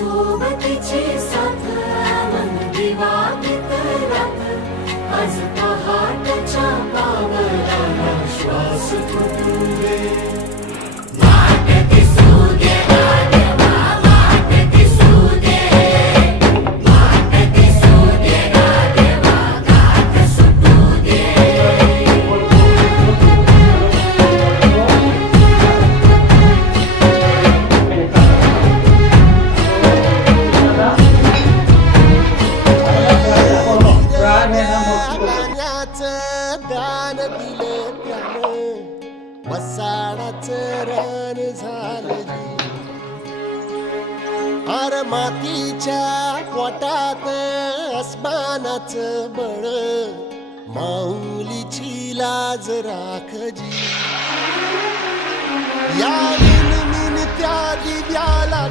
सोबतीची साथ मन दिवाळीत रात आज पहाटच्या पावलाला श्वास फुटले वाट दिसू दे गाढवा वाट दिसू दे वाट दिसू दे गाढवा गाठ सुटू दे दान दिलं त्यानं वसाडाचं रान झालं अर मातीच्या पोटात अस्मानाचं बळ माऊलीची लाज राखजी या त्या दिव्याला